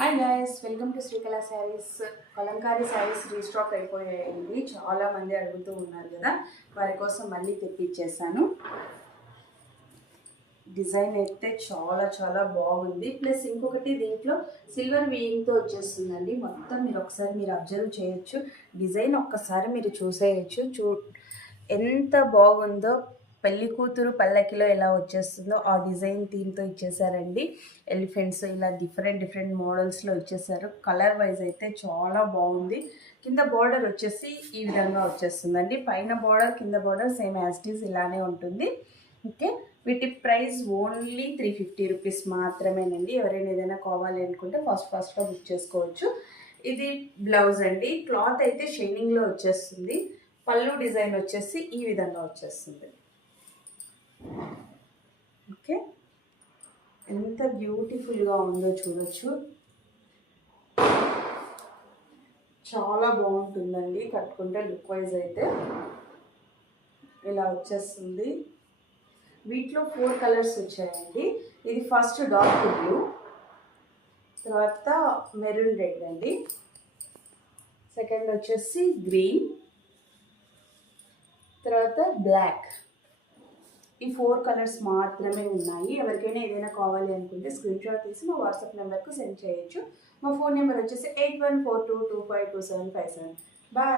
Hi guys, welcome to Srikala saris. Kalamkari saris restock అయిపోయాయండి. చాలా మంది అడుగుతూ ఉన్నారు కదా, వారి కోసం మళ్ళీ తెప్పించేసాను. డిజైన్ అయితే చాలా చాలా బాగుంది. ప్లస్ ఇంకొకటి, దీంట్లో సిల్వర్ వీయింగ్తో వచ్చేస్తుందండి. మొత్తం మీరు ఒకసారి అబ్జర్వ్ చేయొచ్చు. డిజైన్ ఒక్కసారి మీరు చూసేయచ్చు. ఎంత బాగుందో. పెళ్లి కూతురు పల్లకిలో ఎలా వచ్చేస్తుందో ఆ డిజైన్ థీమ్తో ఇచ్చేసారండి. ఎలిఫెంట్స్ ఇలా డిఫరెంట్ మోడల్స్లో ఇచ్చేసారు. కలర్ వైజ్ అయితే చాలా బాగుంది. కింద బార్డర్ వచ్చేసి ఈ విధంగా వచ్చేస్తుందండి. పైన బార్డర్, కింద border same as it is ఇలానే ఉంటుంది. ఓకే, వీటి ప్రైస్ ఓన్లీ 350 రూపీస్ మాత్రమేనండి. ఎవరైనా ఏదైనా కావాలి అనుకుంటే ఫాస్ట్గా బుక్ చేసుకోవచ్చు. ఇది బ్లౌజ్ అండి. క్లాత్ అయితే షైనింగ్లో వచ్చేస్తుంది. పళ్ళు డిజైన్ వచ్చేసి ఈ విధంగా వచ్చేస్తుంది. ఓకే, ఎంత బ్యూటిఫుల్గా ఉందో చూడొచ్చు. చాలా బాగుంటుందండి కట్టుకుంటే. లుక్ వైజ్ అయితే ఇలా వచ్చేస్తుంది. వీటిలో 4 కలర్స్ వచ్చాయండి. ఇది ఫస్ట్ డార్క్ బ్లూ, తర్వాత మెరూన్ రెడ్ అండి, సెకండ్ వచ్చేసి గ్రీన్, తర్వాత బ్లాక్. ఈ 4 కలర్స్ మాత్రమే ఉన్నాయి. ఎవరికైనా ఏదైనా కావాలి అనుకుంటే స్క్రీన్ షాట్ తీసి మా వాట్సాప్ నెంబర్కు సెండ్ చేయొచ్చు. మా ఫోన్ నెంబర్ వచ్చేసి 8142252757. బాయ్.